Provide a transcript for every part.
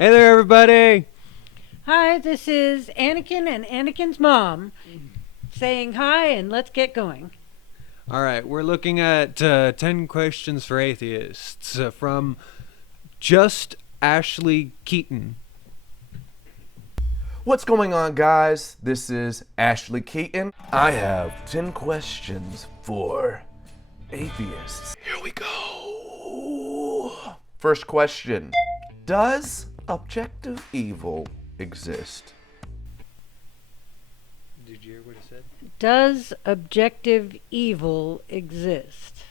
Hey there, everybody! Hi, this is Anakin and Anakin's mom saying hi and let's get going. Alright, we're looking at 10 questions for atheists from Just Ashley Keaton. What's going on, guys? This is Ashley Keaton. I have 10 questions for atheists. Here we go. First question. Does objective evil exist? Did you hear what he said? Does objective evil exist?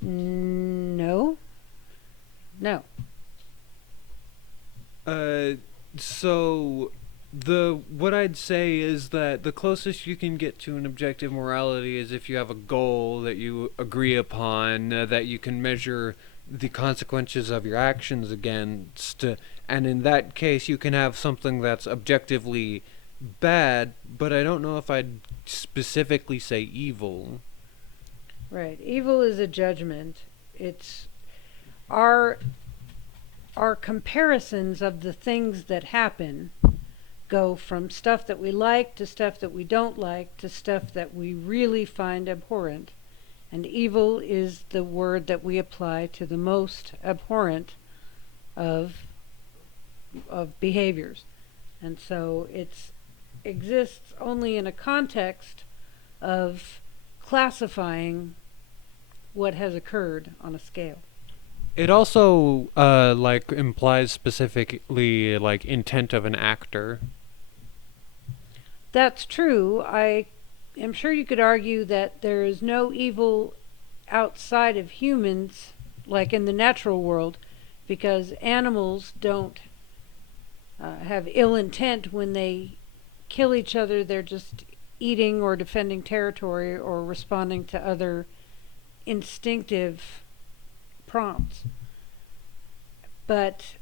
No. No. So what I'd say is that the closest you can get to an objective morality is if you have a goal that you agree upon, that you can measure the consequences of your actions against, and in that case you can have something that's objectively bad, but I don't know if I'd specifically say evil. Right. Evil is a judgment. It's our comparisons of the things that happen go from stuff that we like to stuff that we don't like to stuff that we really find abhorrent. And evil is the word that we apply to the most abhorrent of behaviors. And so it exists only in a context of classifying what has occurred on a scale. It also implies specifically intent of an actor. That's true. I am sure you could argue that there is no evil outside of humans, like in the natural world, because animals don't have ill intent when they kill each other. They're just eating or defending territory or responding to other instinctive prompts. But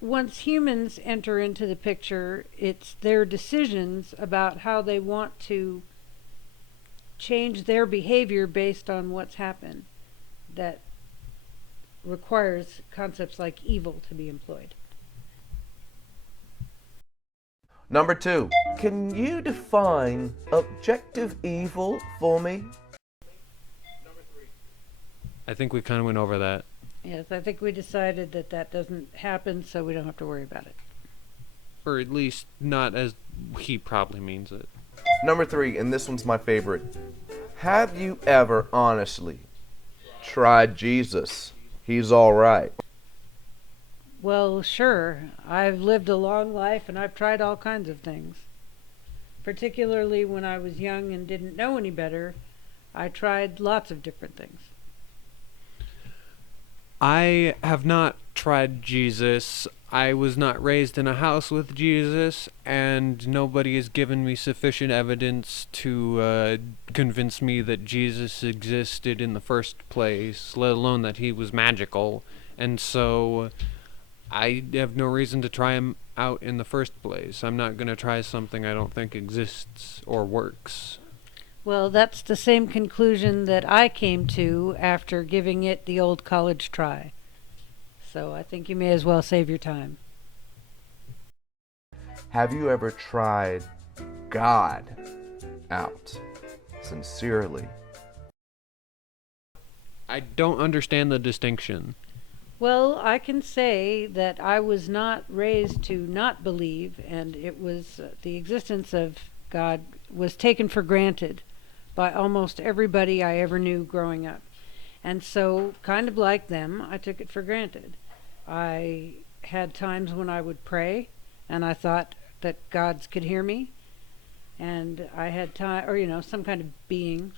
once humans enter into the picture, it's their decisions about how they want to change their behavior based on what's happened that requires concepts like evil to be employed. Number 2. Can you define objective evil for me? I think we kind of went over that. Yes, I think we decided that that doesn't happen, so we don't have to worry about it. Or at least not as he probably means it. Number 3, and this one's my favorite. Have you ever honestly tried Jesus? He's all right. Well, sure. I've lived a long life and I've tried all kinds of things. Particularly when I was young and didn't know any better, I tried lots of different things. I have not tried Jesus. I was not raised in a house with Jesus, and nobody has given me sufficient evidence to convince me that Jesus existed in the first place, let alone that he was magical. And so I have no reason to try him out in the first place. I'm not going to try something I don't think exists or works. Well, that's the same conclusion that I came to after giving it the old college try. So I think you may as well save your time. Have you ever tried God out sincerely? I don't understand the distinction. Well, I can say that I was not raised to not believe, and it was the existence of God was taken for granted by almost everybody I ever knew growing up. And so, kind of like them, I took it for granted. I had times when I would pray, and I thought that gods could hear me. And I had time, or some kind of being.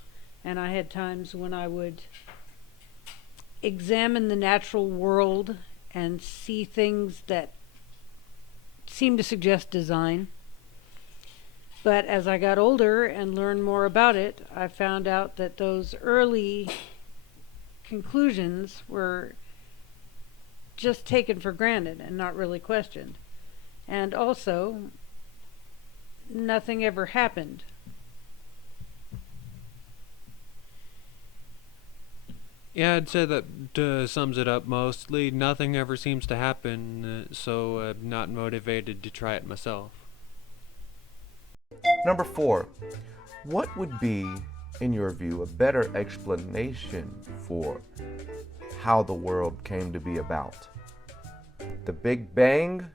And I had times when I would examine the natural world and see things that seemed to suggest design. But as I got older and learned more about it, I found out that those early conclusions were just taken for granted and not really questioned. And also, nothing ever happened. Yeah, I'd say that sums it up mostly. Nothing ever seems to happen, so I'm not motivated to try it myself. Number 4. What would be, in your view, a better explanation for how the world came to be about? The Big Bang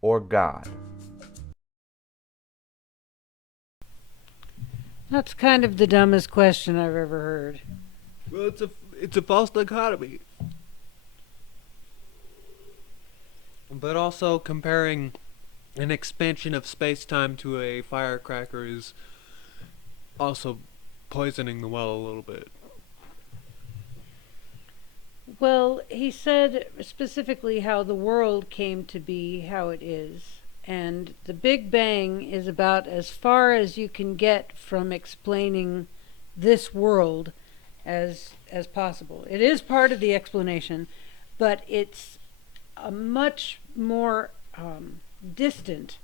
or God? That's kind of the dumbest question I've ever heard. Well, it's a false dichotomy. But also comparing an expansion of space-time to a firecracker is also poisoning the well a little bit. Well, he said specifically how the world came to be how it is. And the Big Bang is about as far as you can get from explaining this world as possible. It is part of the explanation, but it's a much more distant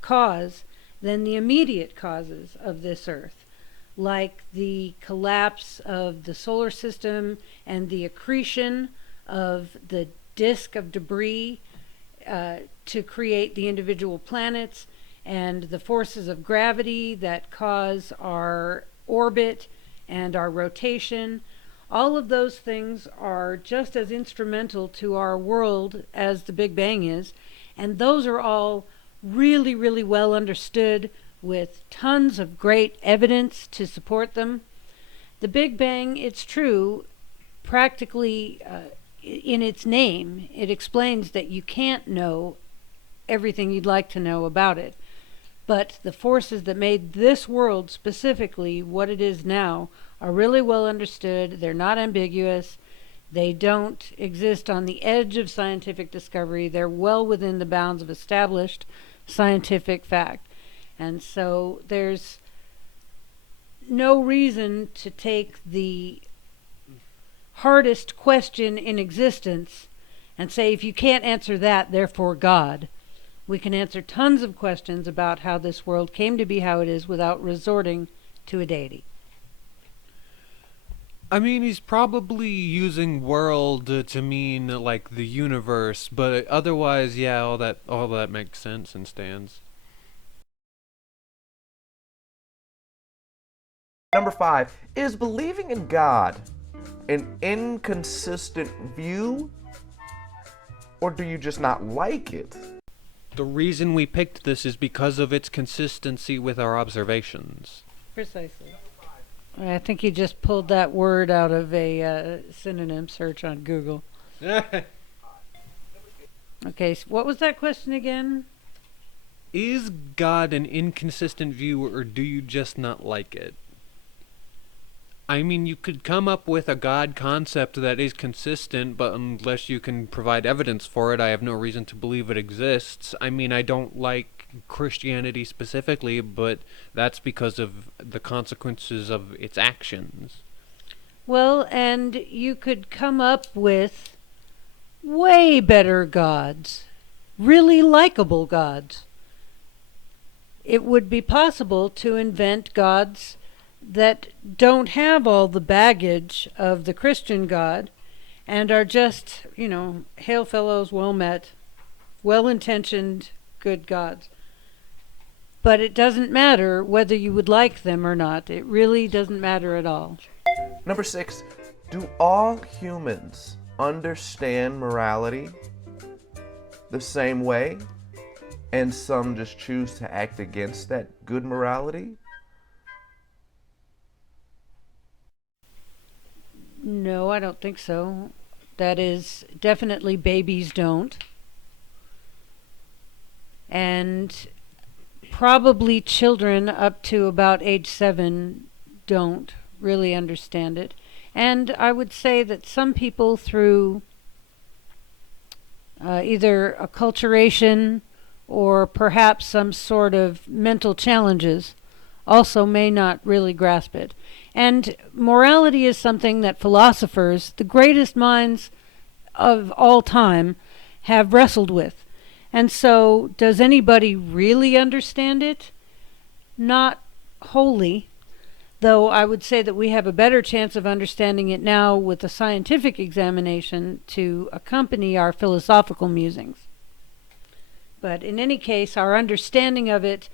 cause than the immediate causes of this Earth, like the collapse of the solar system and the accretion of the disk of debris to create the individual planets, and the forces of gravity that cause our orbit and our rotation. All of those things are just as instrumental to our world as the Big Bang is, and those are all really, really well understood with tons of great evidence to support them. The Big Bang, it's true, practically in its name, it explains that you can't know everything you'd like to know about it. But the forces that made this world specifically what it is now are really well understood. They're not ambiguous. They don't exist on the edge of scientific discovery. They're well within the bounds of established scientific fact. And so there's no reason to take the hardest question in existence and say, if you can't answer that, therefore God. We can answer tons of questions about how this world came to be how it is without resorting to a deity. I mean, he's probably using world to mean like the universe, but otherwise, yeah, all that makes sense and stands. Number 5. Is believing in God an inconsistent view, or do you just not like it? The reason we picked this is because of its consistency with our observations. Precisely. I think you just pulled that word out of a synonym search on Google. Okay, so what was that question again? Is God an inconsistent view, or do you just not like it? I mean, you could come up with a God concept that is consistent, but unless you can provide evidence for it, I have no reason to believe it exists. I mean, I don't like Christianity specifically, but that's because of the consequences of its actions. Well, and you could come up with way better gods, really likable gods. It would be possible to invent gods that don't have all the baggage of the Christian God and are just, hail fellows, well met, well-intentioned, good gods. But it doesn't matter whether you would like them or not. It really doesn't matter at all. Number 6. Do all humans understand morality the same way, and some just choose to act against that good morality? No, I don't think so. That is, definitely babies don't. And probably children up to about age 7 don't really understand it. And I would say that some people, through either acculturation or perhaps some sort of mental challenges, also may not really grasp it. And morality is something that philosophers, the greatest minds of all time, have wrestled with. And so, does anybody really understand it? Not wholly, though I would say that we have a better chance of understanding it now with a scientific examination to accompany our philosophical musings. But in any case, our understanding of it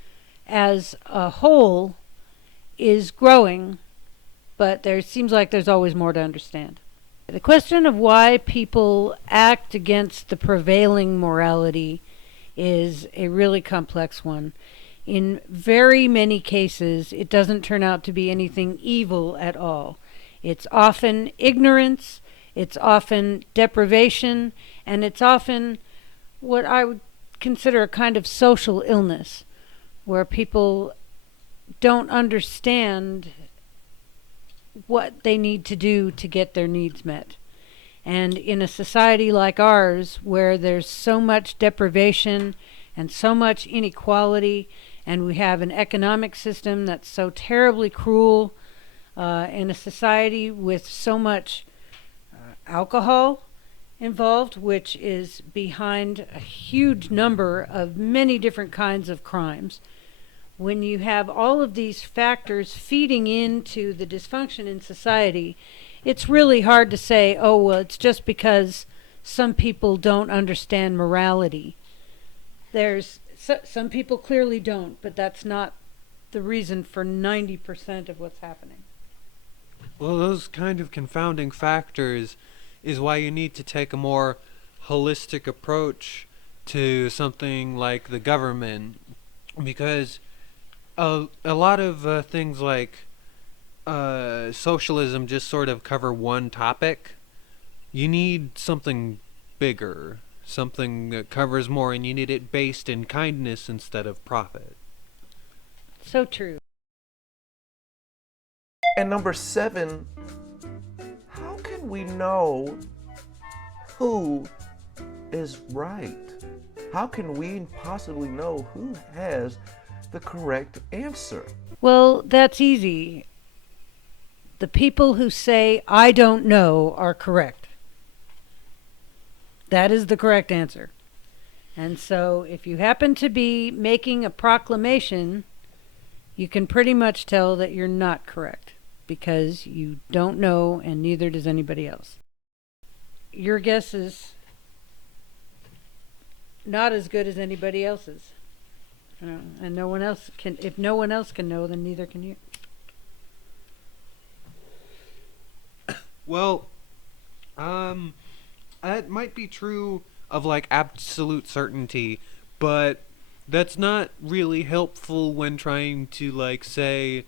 as a whole is growing, but there seems like there's always more to understand. The question of why people act against the prevailing morality is a really complex one. In very many cases, it doesn't turn out to be anything evil at all. It's often ignorance, it's often deprivation, and it's often what I would consider a kind of social illness, where people don't understand what they need to do to get their needs met. And in a society like ours, where there's so much deprivation and so much inequality, and we have an economic system that's so terribly cruel, in a society with so much alcohol involved, which is behind a huge number of many different kinds of crimes. When you have all of these factors feeding into the dysfunction in society, it's really hard to say, oh, well, it's just because some people don't understand morality. Some people clearly don't, but that's not the reason for 90% of what's happening. Well, those kind of confounding factors is why you need to take a more holistic approach to something like the government, because a lot of things like socialism just sort of cover one topic. You need something bigger, something that covers more, and you need it based in kindness instead of profit. So true. And number 7, how can we know who is right? How can we possibly know who has the correct answer? Well, that's easy. The people who say, I don't know, are correct. That is the correct answer. And so if you happen to be making a proclamation, you can pretty much tell that you're not correct, because you don't know and neither does anybody else. Your guess is not as good as anybody else's. And no one else can, if no one else can know, then neither can you. Well, that might be true of like absolute certainty, but that's not really helpful when trying to like say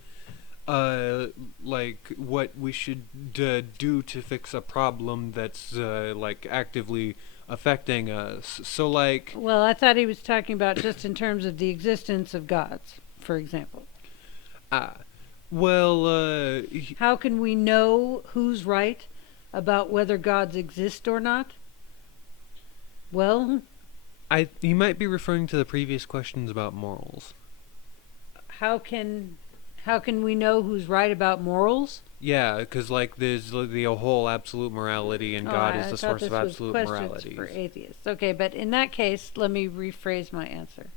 like what we should do to fix a problem that's like actively affecting us. So like, Well, I thought he was talking about just in terms of the existence of gods, for example. well, How can we know who's right about whether gods exist or not? Well, you might be referring to the previous questions about morals. how can we know who's right about morals? Yeah, because like there's the whole absolute morality, and God is the source of absolute morality. For atheists. Okay, but in that case, let me rephrase my answer.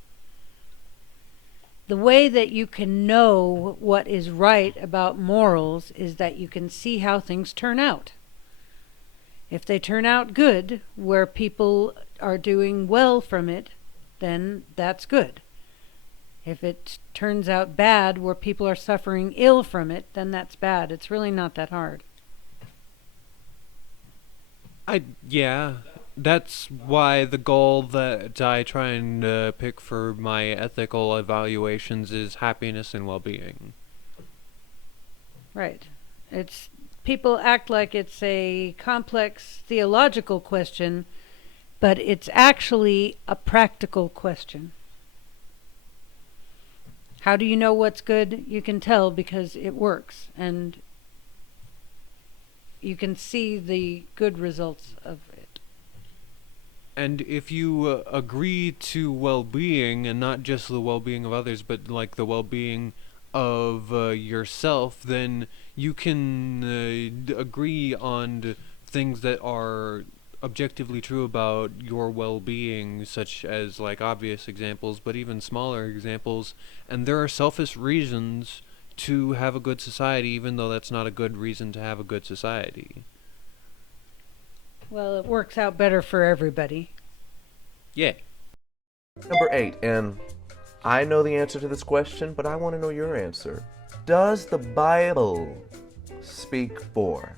The way that you can know what is right about morals is that you can see how things turn out. If they turn out good, where people are doing well from it, then that's good. If it turns out bad, where people are suffering ill from it, then that's bad. It's really not that hard. Yeah, that's why the goal that I try and pick for my ethical evaluations is happiness and well-being. Right. It's people act like it's a complex theological question, but it's actually a practical question. How do you know what's good? You can tell because it works, and you can see the good results of it. And if you agree to well-being, and not just the well-being of others, but like the well-being of yourself, then you can agree on things that are objectively true about your well-being, such as like obvious examples, but even smaller examples, and there are selfish reasons to have a good society, even though that's not a good reason to have a good society. Well, it works out better for everybody. Yeah. Number 8, and I know the answer to this question, but I want to know your answer. Does the Bible speak for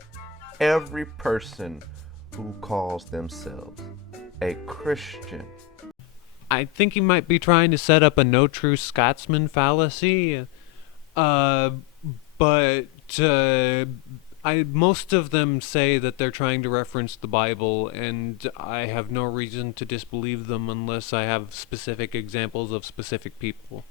every person who calls themselves a Christian? I think he might be trying to set up a no true Scotsman fallacy. But most of them say that they're trying to reference the Bible, and I have no reason to disbelieve them unless I have specific examples of specific people.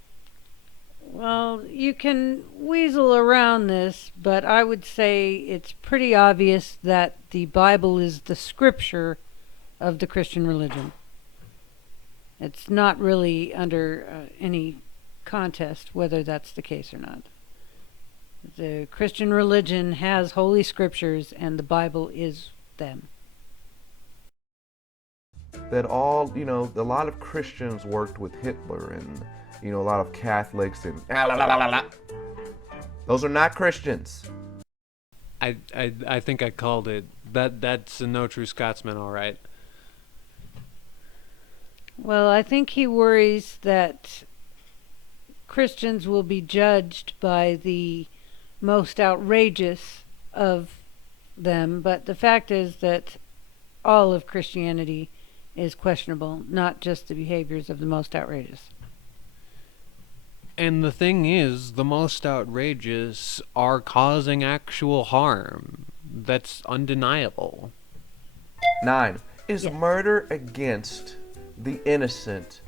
Well, you can weasel around this, but I would say it's pretty obvious that the Bible is the scripture of the Christian religion. It's not really under any contest whether that's the case or not. The Christian religion has holy scriptures, and the Bible is them. That all, a lot of Christians worked with Hitler and, a lot of Catholics and those are not Christians. I think I called it. That's a no true Scotsman, all right. Well, I think he worries that Christians will be judged by the most outrageous of them, but the fact is that all of Christianity is questionable, not just the behaviors of the most outrageous. And the thing is, the most outrageous are causing actual harm. That's undeniable. 9. Is Yes. murder against the innocent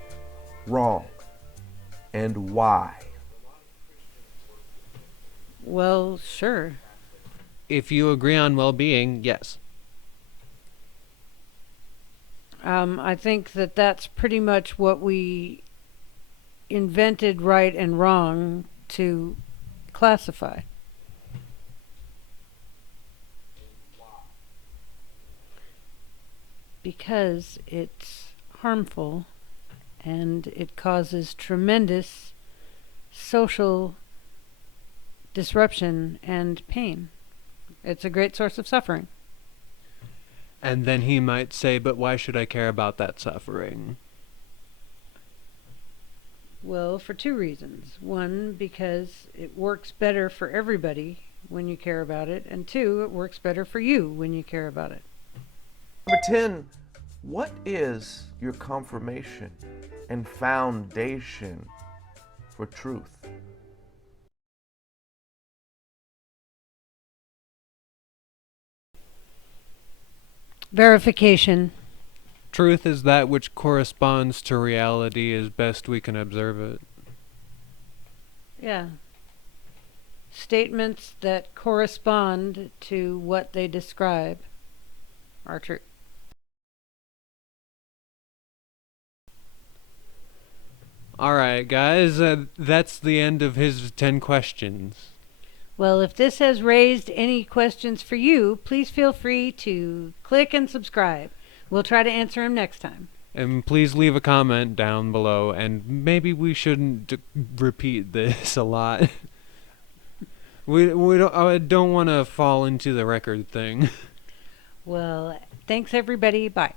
wrong? And why? Well, sure. If you agree on well-being, yes. I think that that's pretty much what we invented right and wrong to classify. Because it's harmful and it causes tremendous social disruption and pain. It's a great source of suffering. And then he might say, but why should I care about that suffering? Well, for two reasons. One, because it works better for everybody when you care about it, and two, it works better for you when you care about it. Number 10, what is your confirmation and foundation for truth? Verification. Truth is that which corresponds to reality as best we can observe it. Yeah. Statements that correspond to what they describe are true. Alright, guys, that's the end of his 10 questions. Well, if this has raised any questions for you, please feel free to click and subscribe. We'll try to answer them next time. And please leave a comment down below, and maybe we shouldn't repeat this a lot. I don't want to fall into the record thing. Well, thanks everybody. Bye.